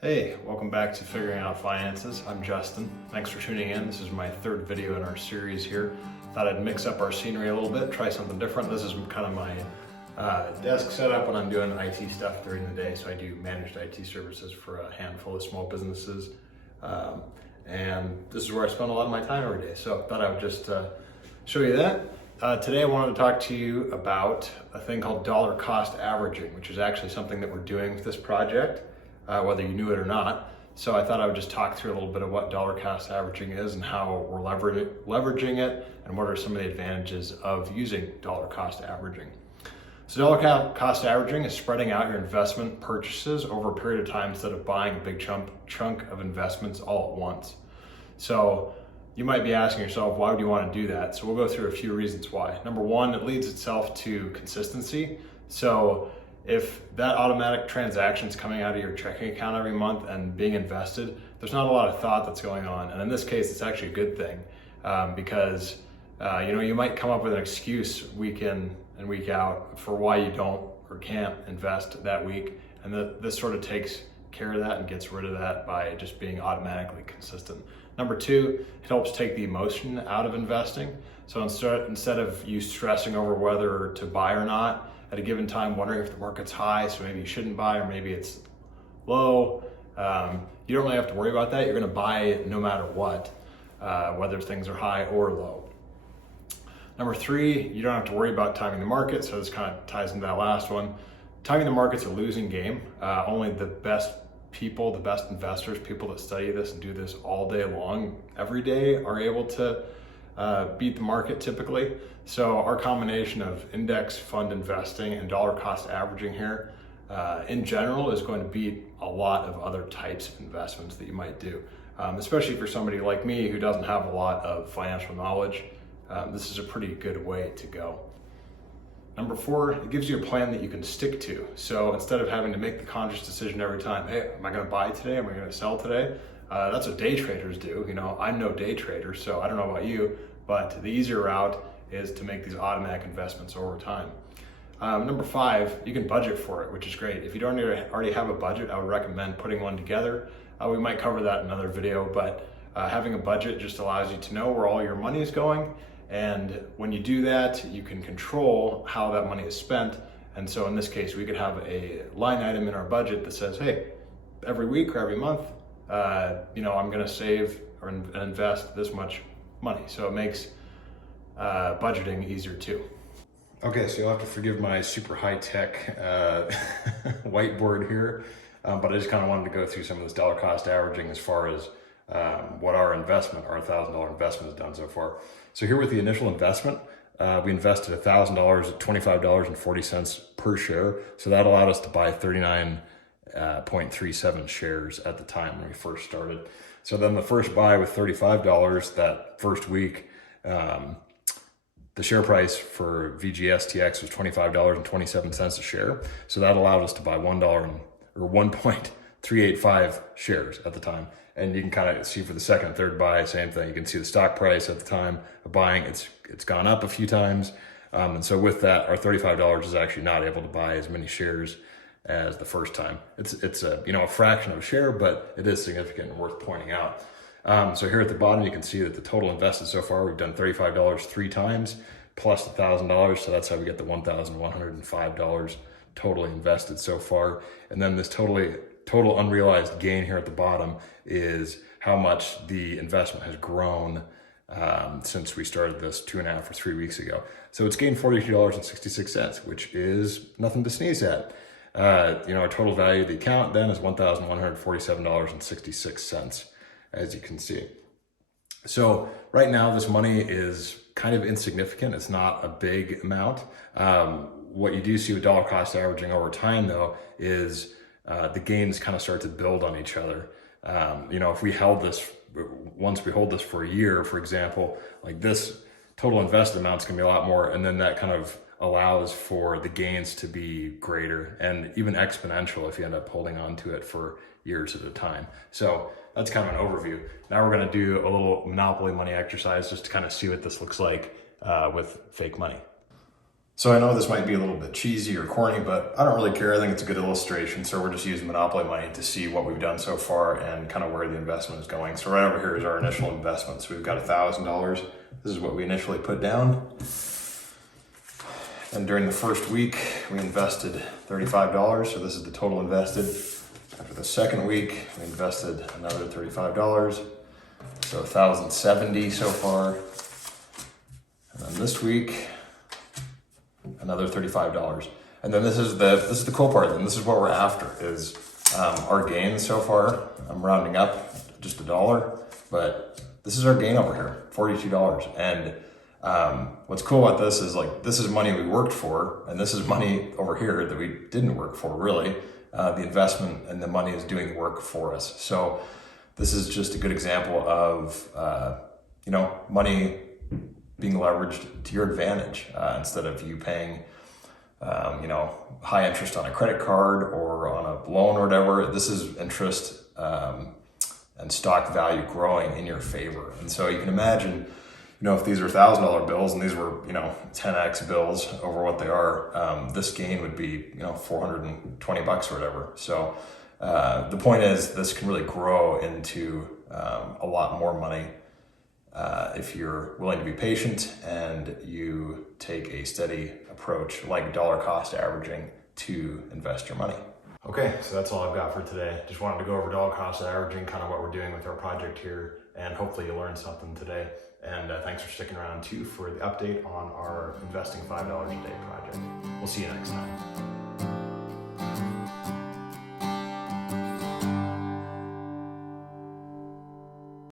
Hey, welcome back to Figuring Out Finances. I'm Justin. Thanks for tuning in. This is my third video in our series here. Thought I'd mix up our scenery a little bit, try something different. This is kind of my desk setup when I'm doing IT stuff during the day. So I do managed IT services for a handful of small businesses. And this is where I spend a lot of my time every day. So I thought I would just show you that. Today I wanted to talk to you about a thing called dollar cost averaging, which is actually something that we're doing with this project. Whether you knew it or not. So I thought I would just talk through a little bit of what dollar cost averaging is and how we're leveraging it and what are some of the advantages of using dollar cost averaging. So dollar cost averaging is spreading out your investment purchases over a period of time instead of buying a big chunk of investments all at once. So you might be asking yourself, why would you want to do that? So we'll go through a few reasons why. Number one, it leads itself to consistency. So if that automatic transaction is coming out of your checking account every month and being invested, there's not a lot of thought that's going on. And in this case, it's actually a good thing because you might come up with an excuse week in and week out for why you don't or can't invest that week. And this sort of takes care of that and gets rid of that by just being automatically consistent. Number two, it helps take the emotion out of investing. So instead of you stressing over whether to buy or not, at a given time wondering if the market's high, so maybe you shouldn't buy, or maybe it's low. You don't really have to worry about that. You're gonna buy it no matter what, whether things are high or low. Number three, you don't have to worry about timing the market, so this kind of ties into that last one. Timing the market's a losing game. Only the best people, the best investors, people that study this and do this all day long, every day, are able to beat the market typically. So our combination of index fund investing and dollar cost averaging here in general is going to beat a lot of other types of investments that you might do. Especially for somebody like me who doesn't have a lot of financial knowledge, this is a pretty good way to go. Number four, it gives you a plan that you can stick to. So instead of having to make the conscious decision every time, hey, am I gonna buy today? Am I gonna sell today? That's what day traders do. I'm no day trader, so I don't know about you, but the easier route is to make these automatic investments over time. Number five, you can budget for it, which is great. If you don't already have a budget, I would recommend putting one together. We might cover that in another video, but having a budget just allows you to know where all your money is going. And when you do that, you can control how that money is spent. And so in this case, we could have a line item in our budget that says, hey, every week or every month, I'm gonna save or invest this much money. So it makes budgeting easier too. Okay, so you'll have to forgive my super high-tech whiteboard here, but I just kind of wanted to go through some of this dollar cost averaging as far as what our $1,000 investment has done so far. So here with the initial investment, we invested $1,000 at $25.40 per share. So that allowed us to buy 39.37 shares at the time when we first started. So then the first buy with $35 that first week, the share price for VGSTX was $25.27 a share. So that allowed us to buy $1.385 shares at the time. And you can kind of see for the second and third buy, same thing. You can see the stock price at the time of buying, it's gone up a few times. And so with that, our $35 is actually not able to buy as many shares as the first time. It's a fraction of a share, but it is significant and worth pointing out. So here at the bottom, you can see that the total invested so far, we've done $35 three times plus $1,000. So that's how we get the $1,105 totally invested so far. And then this total unrealized gain here at the bottom is how much the investment has grown since we started this 2.5 or 3 weeks ago. So it's gained $42.66, which is nothing to sneeze at. Our total value of the account then is $1,147.66, as you can see. So right now this money is kind of insignificant. It's not a big amount. What you do see with dollar cost averaging over time though is the gains kind of start to build on each other. If we held this, once we hold this for a year, for example, like this total invested amount's gonna be a lot more, and then that kind of allows for the gains to be greater and even exponential if you end up holding on to it for years at a time. So that's kind of an overview. Now we're gonna do a little Monopoly money exercise just to kind of see what this looks like with fake money. So I know this might be a little bit cheesy or corny, but I don't really care. I think it's a good illustration. So we're just using Monopoly money to see what we've done so far and kind of where the investment is going. So right over here is our initial investment. So we've got $1,000. This is what we initially put down. And during the first week, we invested $35. So this is the total invested. After the second week, we invested another $35. So $1,070 so far. And then this week, another $35. And then this is the cool part. And this is what we're after is our gain so far. I'm rounding up just $1, but this is our gain over here, $42. And what's cool about this is like, this is money we worked for, and this is money over here that we didn't work for really. The investment and the money is doing work for us. So this is just a good example of, money being leveraged to your advantage instead of you paying, high interest on a credit card or on a loan or whatever. This is interest and stock value growing in your favor. And so you can imagine, if these are $1,000 bills and these were, 10x bills over what they are, this gain would be, $420 or whatever. So the point is this can really grow into a lot more money if you're willing to be patient and you take a steady approach like dollar cost averaging to invest your money. Okay, so that's all I've got for today. Just wanted to go over dollar cost averaging, kind of what we're doing with our project here, and hopefully you learned something today. And thanks for sticking around too for the update on our investing $5 a day project. We'll see you next time.